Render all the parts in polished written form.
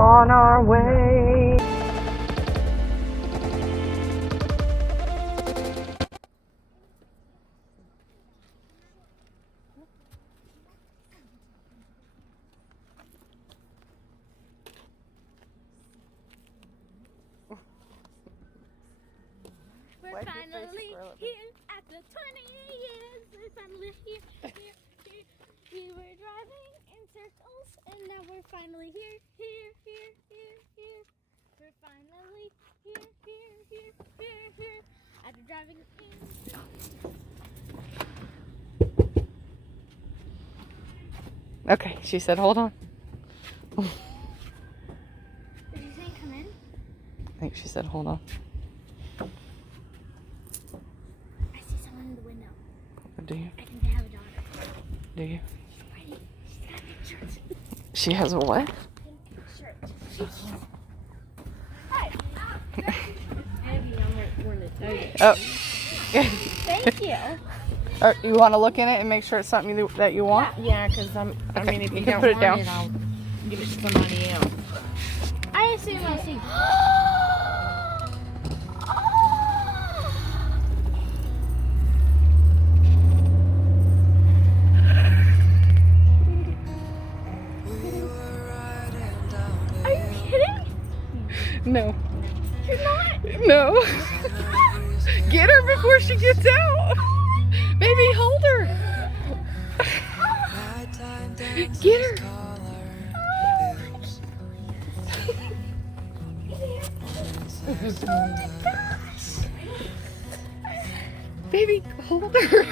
on our way. We're finally here after 20 years. We're finally here. We were driving in circles, and now we're finally here. We're finally here. After driving in. Okay, she said, hold on. Did you say come in? I think she said, hold on. I see someone in the window. Do you? I think they have a daughter. Do you? She's got a pink shirt. She has a what? Pink shirt. Hi. Oh. Thank you. You want to look in it and make sure it's something that you want? Yeah, because I mean, if you can don't put it want down. it, I'll give it to somebody else. I assume I see. Are you kidding? No. You're not. No. Get her before she gets out. Baby, hold her. Get her. Oh my gosh. Baby, hold her.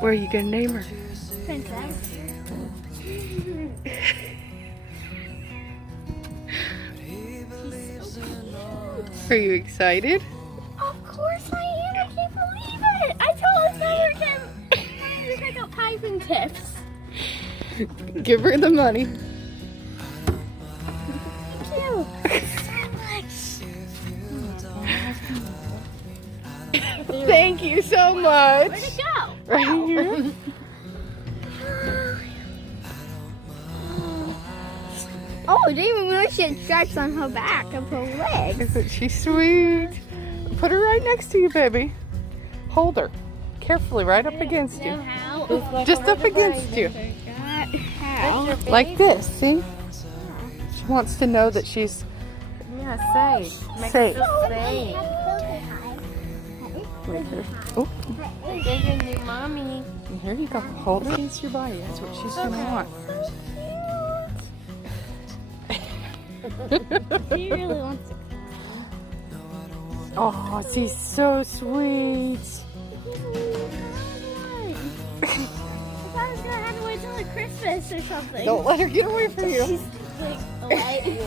What are you gonna name her? Princess. Are you excited? Of course I am. I can't believe it. I told her to pick up piping tips. Give her the money. Thank you. Thank you so much. Where'd it go? Right here. Oh, I didn't even know she had stripes on her back of her legs. Isn't she sweet? Put her right next to you, baby. Hold her carefully, right up against you. How? Just up against you. How? Like this, see? She wants to know that she's Yeah, safe. Make safe. it feel safe. Oh, There's your new mommy. here you go. Hold her against your body. That's what she's going to want. She really wants to Oh, she's so sweet. I thought I was gonna have to wait till like Christmas or something. Don't let her get away from you. She's like away.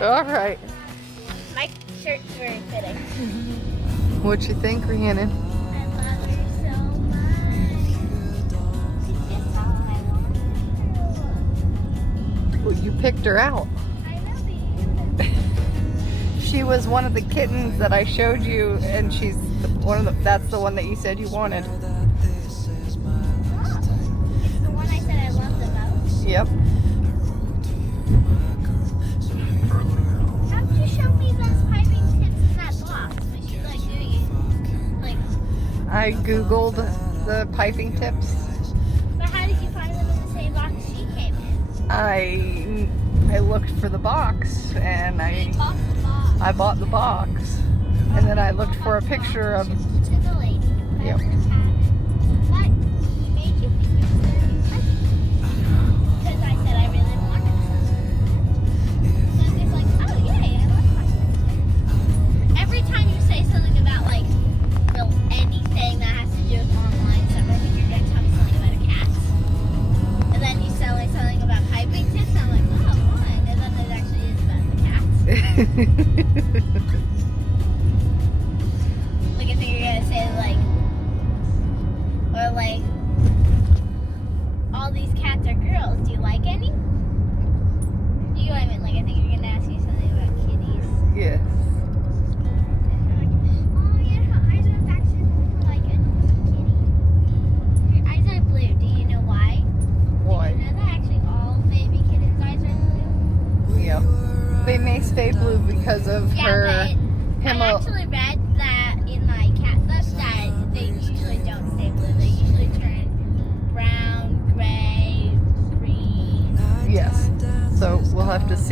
All right. My shirt's very fitting. What you think, Rhiannon? I love her so much. It's all I want. Well, you picked her out. I know the She was one of the kittens that I showed you, and she's one of the. That's the one that you said you wanted. It's the one I said I loved the most. Yep. How did you show me those piping tips in that box? Was she like doing it? Like, I googled the piping tips. but how did you find them in the same box she came in? I looked for the box, and You bought the box. I bought the box, and then I looked for a picture of. To the lady. Yep. But he made you think it was very expensive. Because I said I really wanted some. So he's like, oh yay, I love piping tips. Every time you say something about like anything that has to do with online stuff, I think you're going to tell me something about a cat. And then you tell me something about piping tips, and I'm like, oh, fun. And then it actually is about the cat. Like I think you're going to say like,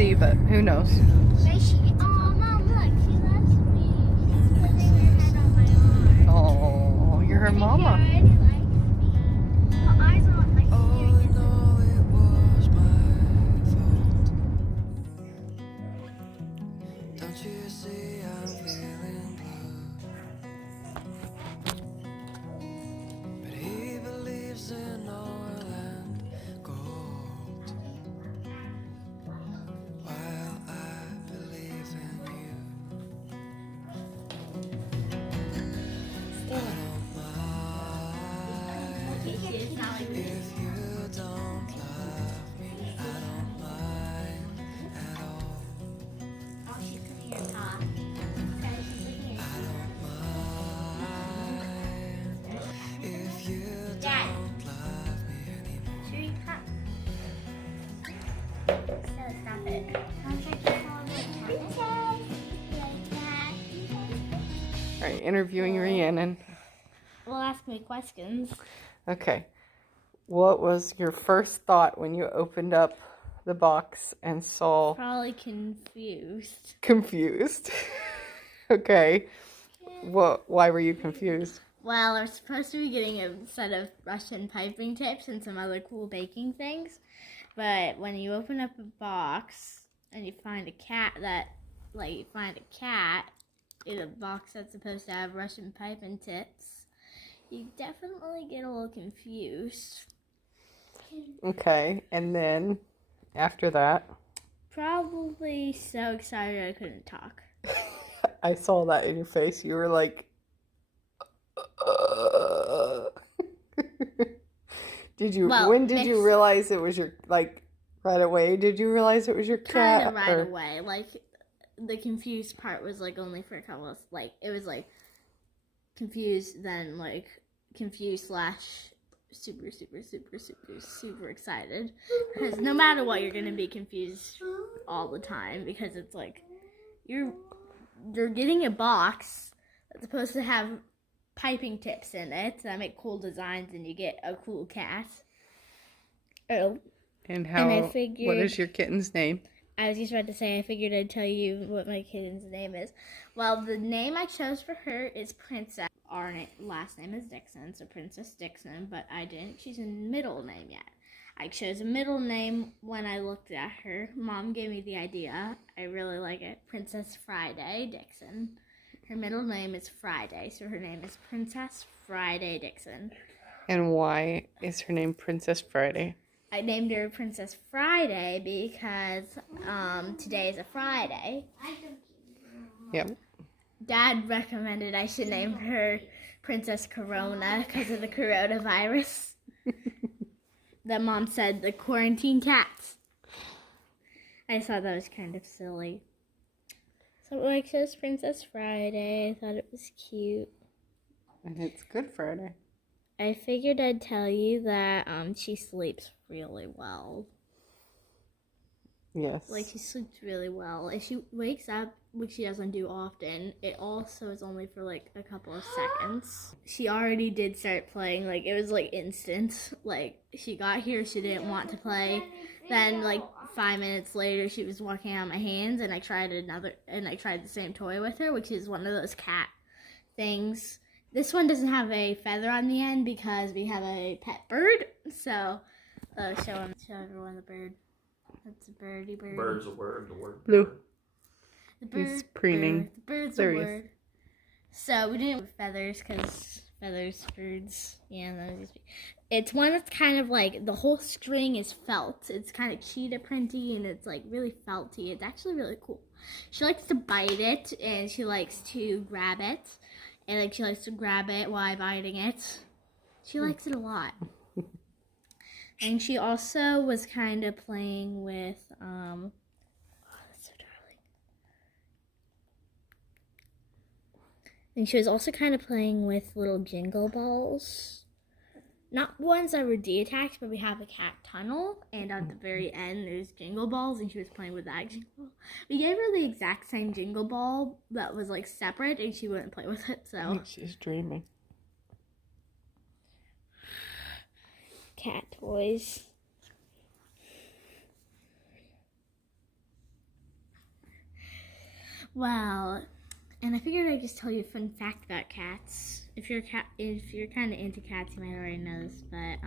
see, but who knows? Maybe she, oh, Mom, look, she loves me. She's putting her head on my arm. Oh, you're her She mama. already likes me. Her eyes aren't like serious. Don't you see I'm feeling blue? But he believes in oil and gold, while I believe in you. I don't mind if you don't love me. I don't mind at all. Oh, she's putting her top. Because she's looking at I don't mind if you Dad. don't love me anymore. Should we cut? So stop it. Don't try to follow me. Like that. All right, interviewing Rhiannon. Well, ask me questions. Okay. What was your first thought when you opened up the box and saw Probably confused. confused? Okay. Why were you confused? Well, I was supposed to be getting a set of Russian piping tips and some other cool baking things. But when you open up a box and you find a cat in a box that's supposed to have Russian piping tips, you definitely get a little confused. Okay. And then after that, Probably so excited I couldn't talk. I saw that in your face. You were like, Did you? Well, when did you mixed- realize it was your, like, right away? Did you realize it was your cat? Kind of right or- away. Like, the confused part was, like, only for a couple of, like, it was, like, confused, then, like, confused / super excited. Because no matter what, you're going to be confused all the time. Because it's, like, you're getting a box that's supposed to have piping tips in it that make cool designs, and you get a cool cat. Oh. And how? And I What figured- is your kitten's name? I was just about to say, I figured I'd tell you what my kitten's name is. Well, the name I chose for her is Princess. Our last name is Dixon, so Princess Dixon, but I didn't choose a middle name yet. I chose a middle name when I looked at her. Mom gave me the idea. I really like it. Princess Friday Dixon. Her middle name is Friday, so her name is Princess Friday Dixon. And why is her name Princess Friday? I named her Princess Friday because today is a Friday. Yep. Dad recommended I should name her Princess Corona because of the coronavirus. That Mom said the quarantine cats. I just thought that was kind of silly. So I chose Princess Friday. I thought it was cute. And it's Good Friday. I figured I'd tell you that she sleeps really well. Yes. Like, she sleeps really well. If she wakes up, which she doesn't do often, it also is only for, like, a couple of seconds. She already did start playing. Like, it was, like, instant. Like, she got here, she didn't want to play. Then, like, 5 minutes later, she was walking out of my hands, and I tried the same toy with her, which is one of those cat things. This one doesn't have a feather on the end because we have a pet bird. So, show everyone the bird. That's a birdie bird. Bird's a word. The word Blue. bird. The bird. He's preening. The bird's There a he is. word. So we didn't have feathers because feathers, birds. Yeah, it's one that's kind of like the whole string is felt. It's kind of cheetah printy and it's like really felty. It's actually really cool. She likes to bite it and she likes to grab it. And like she likes to grab it while biting it. She likes it a lot. And she also was kind of playing with, oh, that's so darling. And she was also kind of playing with little jingle balls. Not ones that were detached, but we have a cat tunnel. And at the very end, there's jingle balls. And she was playing with that jingle ball. We gave her the exact same jingle ball that was like separate. And she wouldn't play with it, I so. think she's dreaming. Cat toys. Well, and I figured I'd just tell you a fun fact about cats. If you're kind of into cats, you might already know this, but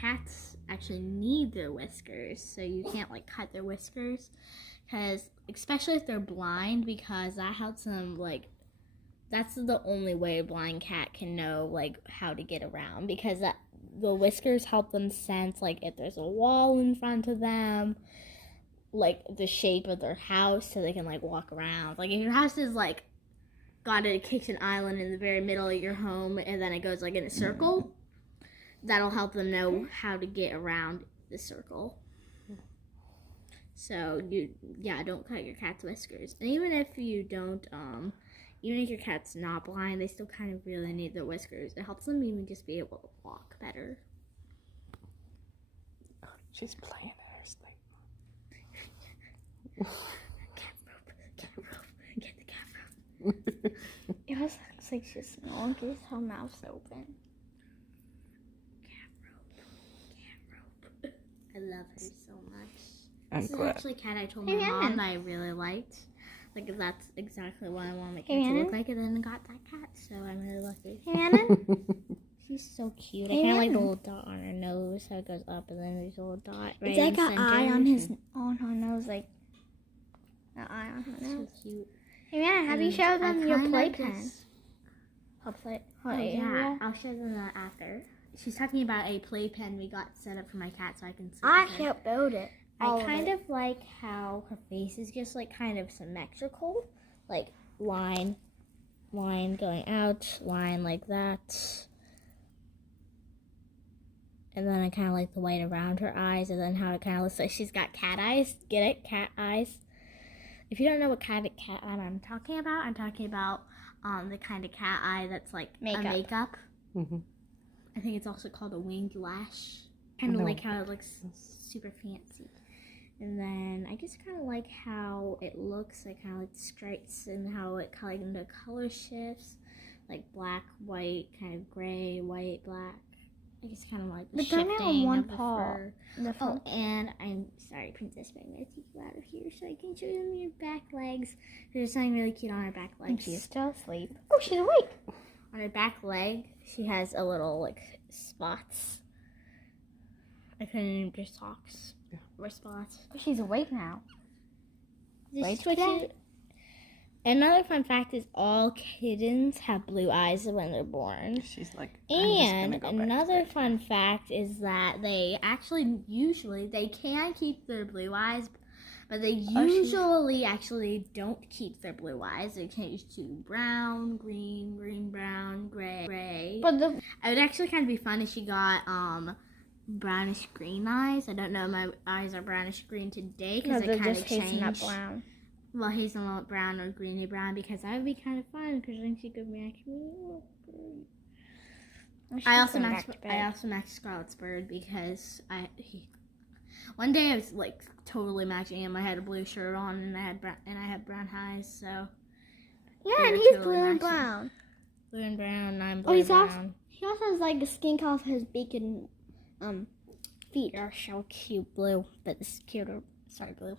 cats actually need their whiskers, so you can't like cut their whiskers, because especially if they're blind, because that helps them like. That's the only way a blind cat can know like how to get around, because the whiskers help them sense like if there's a wall in front of them, like the shape of their house, so they can like walk around. Like if your house is like got a kitchen island in the very middle of your home and then it goes like in a circle, that'll help them know how to get around the circle. So don't cut your cat's whiskers. And even if you don't, even if your cat's not blind, they still kind of really need their whiskers. It helps them even just be able to walk better. Oh, she's playing in her sleep. Cat rope, get the cat rope. It almost looks like she's snoring because her mouth's open. Cat rope. I love her so much. I'm This is glad. actually a cat I told my mom that I really liked. Like, that's exactly what I want my cat to look like, and then I got that cat, so I'm really lucky. Rhiannon? She's so cute. I kind of like the little dot on her nose, how it goes up, and then there's a little dot right It's in like the an center. eye on her nose, like an eye on her So nose. cute. Hey, Rhiannon, have you And showed I them your kinda playpen? just- Oh, yeah, I'll show them that after. She's talking about a playpen we got set up for my cat so I can sleep I with her. helped build it. I kind of like how her face is just like kind of symmetrical, like line going out, line like that. And then I kind of like the white around her eyes, and then how it kind of looks like she's got cat eyes. Get it? Cat eyes. If you don't know what kind of cat I'm talking about the kind of cat eye that's like Makeup. a makeup. Mhm. I think it's also called a winged lash. Kind of No. like how it looks super fancy. And then I just kind of like how it looks, like kind of like stripes and how it kind of the color shifts, like black, white, kind of gray, white, black. I just kind of like the But don't shifting have one of the paw. fur. Oh, and I'm sorry, Princess, but I'm going to take you out of here so I can show them your back legs. There's something really cute on her back leg. She's still asleep. Oh, she's awake. On her back leg, she has a little like spots. I couldn't even just socks or spots. Oh, she's awake now. Just what you- Another fun fact is all kittens have blue eyes when they're born. She's like, And I'm just gonna go back to another bed. fun fact is that they actually they can keep their blue eyes, but they usually actually don't keep their blue eyes. They change to brown, green, brown, gray. But the It would actually kind of be fun if she got brownish green eyes. I don't know, my eyes are brownish green today because they're they kind just of hazelnut change. brown. Well, hazelnut brown or greeny brown, because that would be kind of fun because then she could match me. Oh, I she's going back to bed. matched Scarlet's bird because one day I was like totally matching him. I had a blue shirt on and I had brown eyes, so Yeah, we and were he's totally blue and matching. brown. blue and brown. And I'm Oh, blue he's brown. also he also has like the skin color of his beak and feet. You're so cute, blue, but this is cuter. Sorry, blue.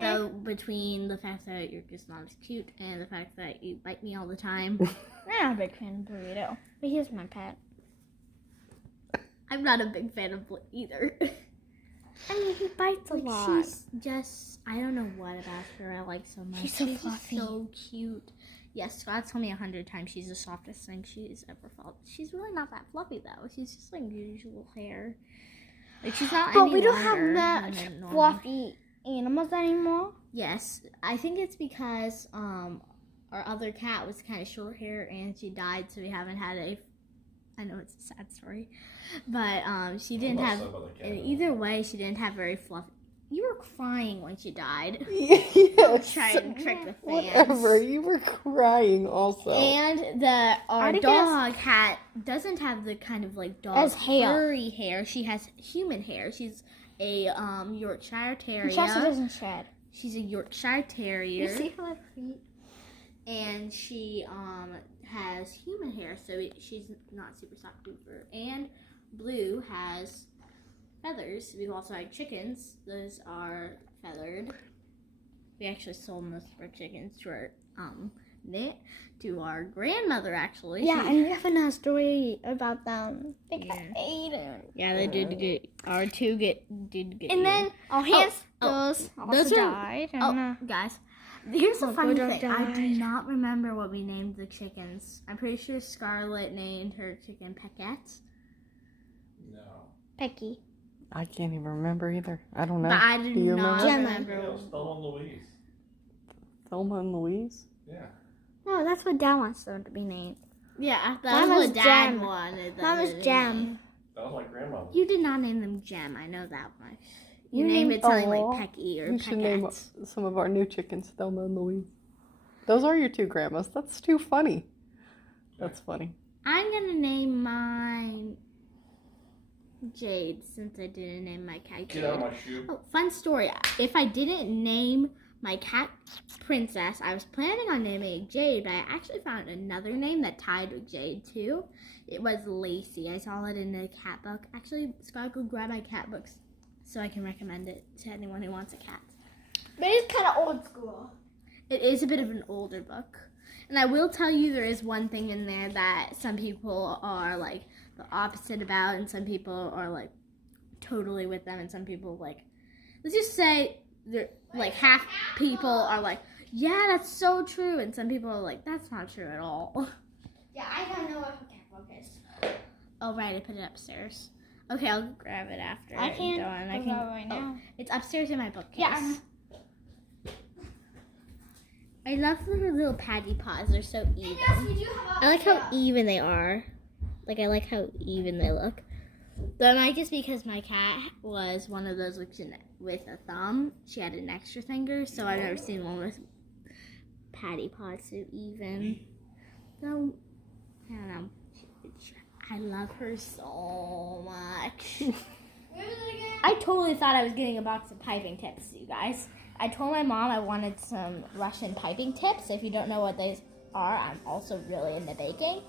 So between the fact that you're just not as cute and the fact that you bite me all the time, I'm not a big fan of Burrito, but he's my pet. I'm not a big fan of blue either. I mean, he bites a Like, lot. she's just, I don't know what about her I like so much. She's so just fluffy. so cute. Yes, God told me 100 times she's the softest thing she's ever felt. She's really not that fluffy though. She's just like usual hair. Like she's not But any we don't have longer much than normal. fluffy animals anymore. Yes, I think it's because our other cat was kind of short hair and she died, so we haven't had a. I know it's a sad story, but she didn't have. In either way, she didn't have very fluffy. You were crying when she died. Yes. Try and trick the fans. Whatever. You were crying also. And our dog doesn't have the kind of like dog As hair. furry hair. She has human hair. She's a Yorkshire Terrier. Chelsea doesn't shed. She's a Yorkshire Terrier. You see her feet? And she has human hair, so she's not super soft fur. And Blue has feathers. We've also had chickens. Those are feathered. We actually sold most of our chickens to our grandmother, actually. Yeah, and you have another story about them. They got Yeah. eaten. Yeah, they did get, our two did get And eaten. then our hamsters those also are- died. Oh, guys, here's the funny Dog thing. I do died. not remember what we named the chickens. I'm pretty sure Scarlett named her chicken Peckette. No. Pecky. I can't even remember either. I don't know. But I do you not remember? remember. Yeah, it was Thelma and Louise. Thelma and Louise? Yeah. No, that's what Dad wants them to be named. Yeah, Mine that was was what Dad Gem. wanted. them Mine was to be Gem. named. That was my grandmother. You did not name them Gem. I know that much. You You name named- it something Aw. like Pecky or You should name Peckette. some of our new chickens Thelma and Louise. Those are your two grandmas. That's too funny. That's funny. I'm gonna name mine Jade since I didn't name my cat Jade. Get out of my shoe. Oh, fun story. If I didn't name my cat Princess, I was planning on naming it Jade, but I actually found another name that tied with Jade too. It was Lacey. I saw it in a cat book. Actually, Scott, go grab my cat books so I can recommend it to anyone who wants a cat. But it's kind of old school. It is a bit of an older book. And I will tell you there is one thing in there that some people are like the opposite about, and some people are like totally with them, and some people like, let's just say they're like half people are like, yeah, that's so true, and some people are like, that's not true at all. Yeah, I don't know what a cat book is. Oh right, I put it upstairs. Okay, I'll grab it after. I can't go on. I go can right now. It's upstairs in my bookcase. Yeah. I love her little patty paws. They're so even. Yes, we do have I like how even they are. Like, I like how even they look. That might just because my cat was one of those with a thumb. She had an extra finger, so I've never seen one with patty paws so even. So, I don't know. I love her so much. I totally thought I was getting a box of piping tips, you guys. I told my mom I wanted some Russian piping tips. If you don't know what those are, I'm also really into baking.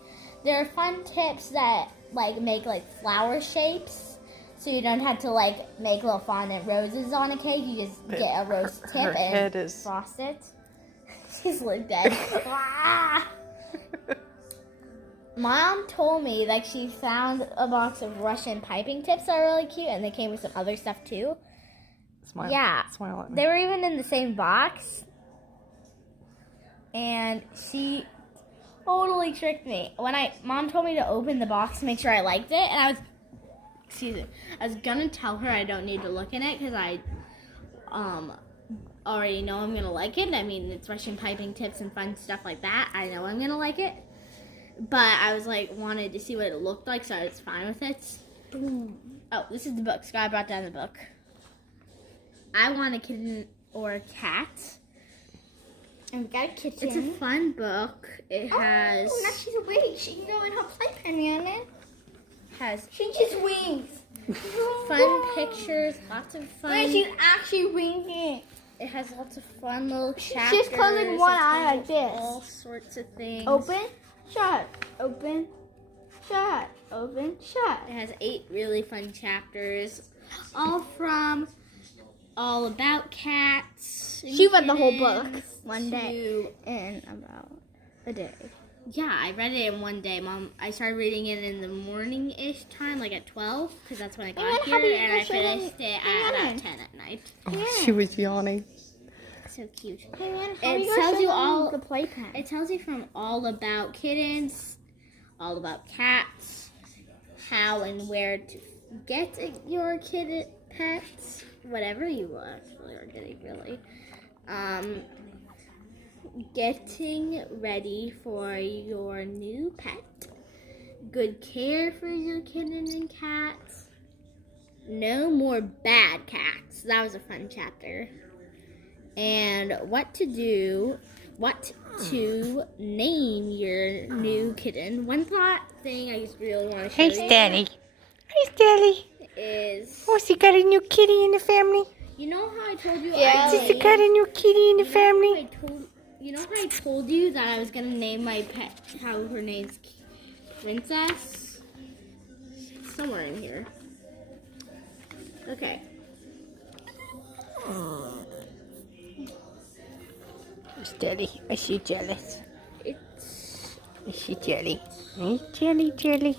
There are fun tips that make flower shapes, so you don't have to make little fondant roses on a cake. You just get a rose tip Her head and is- frost it. She's like dead. Mom told me that she found a box of Russian piping tips that are really cute, and they came with some other stuff too. Smile. Yeah. Smile at me. They were even in the same box, and she totally tricked me. Mom told me to open the box to make sure I liked it, and I was gonna tell her I don't need to look in it because I already know I'm gonna like it. I mean, it's Russian piping tips and fun stuff like that. I know I'm gonna like it, but I was wanted to see what it looked like, so I was fine with it. Oh, this is the book. Sky brought down the book. I Want a Kitten or a Cat. And we got a kitchen. It's a fun book. It has Oh, now she's awake. She can go in her playpen, Rhiannon. has She just wings. fun pictures, lots of fun. Wait, she's actually winking. It has lots of fun little chapters. She's closing one It eye tells like this. All sorts of things. Open, shut, open, shut, open, shut. It has 8 really fun chapters, all from all about cats. and She read the whole book kittens one day. to- In about a day. Yeah, I read it in one day, Mom. I started reading it in the morning-ish time, at 12, because that's when I got then how here, do you and I go show them finished it the at other? about 10 at night. Oh, she was yawning. So cute. Hey, man, It tells you all- the playpen. It tells you from all about kittens, all about cats, how and where to get your kitten pets, whatever you actually are getting, really. Getting ready for your new pet, good care for your kitten and cats, no more bad cats. That was a fun chapter. And what to name your new kitten. One thing I just really want to show you Daddy. Hey, Daddy. is, Oh, so you got a new kitty in the family? you know how I told you Yeah. Just got a new kitty in the family? you know how I told you that I was gonna name my pet, how her name's Princess? It's somewhere in here. Okay. Steady. Is she jealous? It's Is she jelly? Hey, jelly, jelly.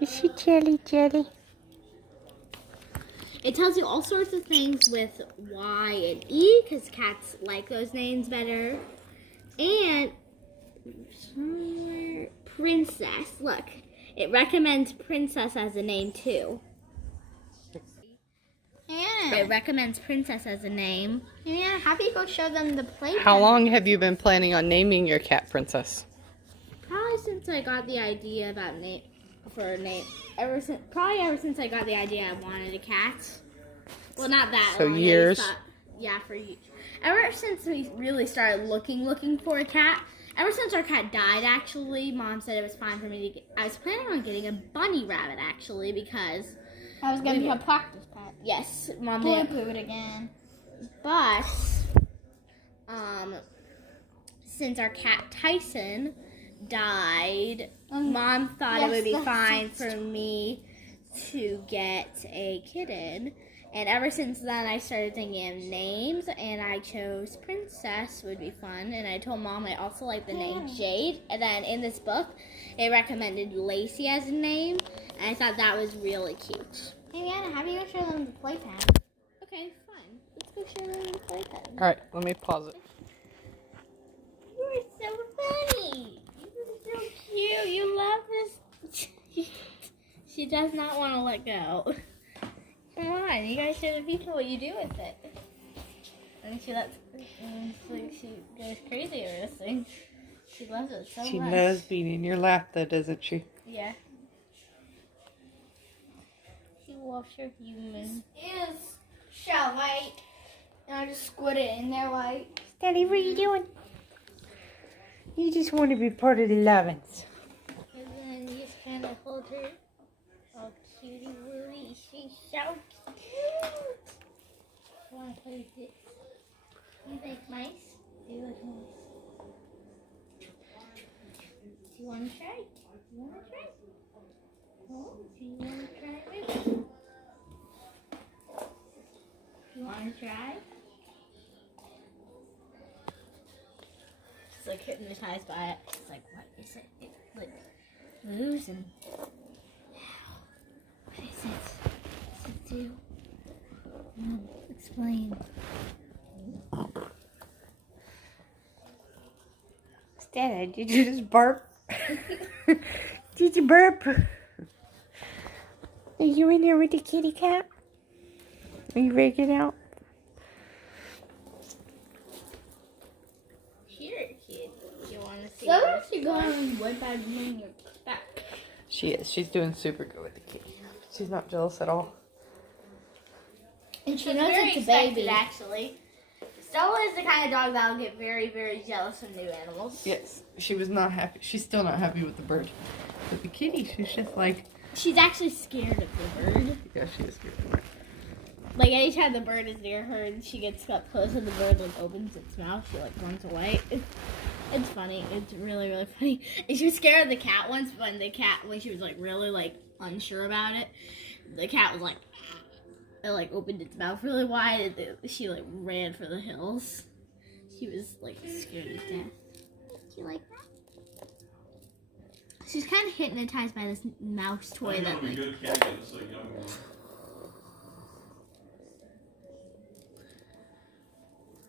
Is she jelly, jelly? It tells you all sorts of things with Y and E because cats like those names better. And somewhere, Princess. Look, it recommends Princess as a name too. It recommends Princess as a name. Yeah, how about you go show them the playpen? How long have you been planning on naming your cat Princess? Probably since I got the idea about ever since I got the idea I wanted a cat. Well, not that So long. years. Ever since we really started looking for a cat. Ever since our cat died, actually, Mom said it was fine for me to get. I was planning on getting a bunny rabbit actually because I was gonna be a practice pet. yes, Mom Boy, did. poo it again. But since our cat Tyson died, Mom thought it would be fine for me to get a kitten. And ever since then, I started thinking of names, and I chose Princess would be fun. And I told Mom I also like the name Jade. And then in this book, it recommended Lacey as a name, and I thought that was really cute. Hey, Rhiannon, how do you go show them the playpen? Okay, fine. Let's go show them the playpen. All right, let me pause it. You are so funny. You are so cute. You love this. She does not want to let go. Come on, you guys show the people what you do with it. And she goes crazy over this thing. She loves it so She much. loves being in your lap, though, doesn't she? Yeah. She loves her human. Is shell white. And I just squid it in there white. Daddy, what are you doing? You just want to be part of the Lovins. And then you just kind of hold her. Oh, cutie wooey. She's so cute. What is this? You like mice? Do you like mice? Do you want to try? Do you want to try? Oh, do you want to try it? Do you want to try? She's like hypnotized by it. She's like, what is it? It's like losing. What is it? What's it do? Explain. Stella, did you just burp? Did you burp? Are you in there with the kitty cat? Are you ready to get out? Here, kid. You want to see? So this? you're going way back in your back. She is. She's doing super good with the kitty. She's not jealous at all. And she She's knows very it's a excited, baby. Actually, Stella is the kind of dog that'll get very, very jealous of new animals. Yes, she was not happy. She's still not happy with the bird. With the kitty, she's just like... She's actually scared of the bird. Yeah, she is scared of the bird. Like anytime the bird is near her and she gets up close and the bird like opens its mouth, she like runs away. It's funny. It's really, really funny. And she was scared of the cat once when she was like really like unsure about it. The cat was like, it like opened its mouth really wide and she like ran for the hills. She was like scared to death. Do you like that? She's kind of hypnotized by this mouse toy that like, good cat getting so young.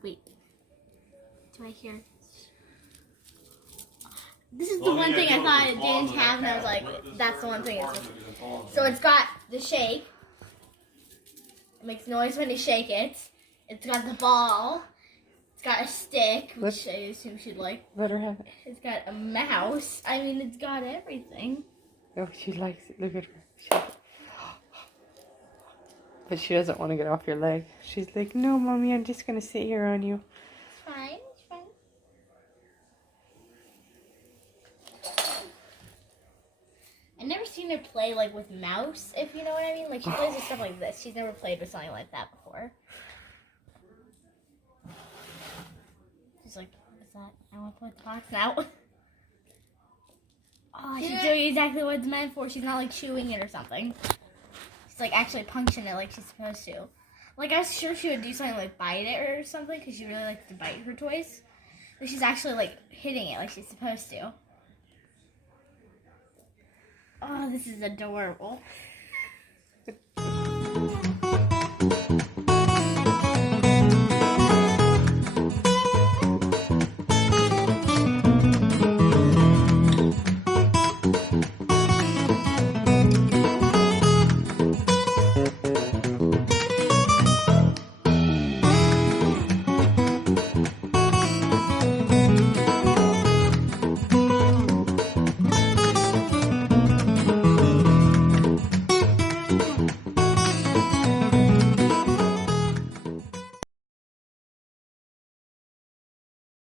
wait. Do I hear? This is the one thing I thought it didn't have, and I was like, that's the one thing it's missing. So it's got the shake. It makes noise when you shake it. It's got the ball. It's got a stick, which I assume she'd like. Let her have it. It's got a mouse. I mean, it's got everything. Oh, she likes it. Look at her. But she doesn't want to get off your leg. She's like, no, Mommy, I'm just going to sit here on you. It's fine. It's fine. I've never seen her play like with mouse, if you know what I mean. Like she plays with stuff like this. She's never played with something like that before. She's like, is that? I want to put the box out. Oh, she's doing exactly what it's meant for. She's not like chewing it or something. She's like actually punching it like she's supposed to. Like, I was sure she would do something like bite it or something because she really likes to bite her toys. But she's actually, like, hitting it like she's supposed to. Oh, this is adorable.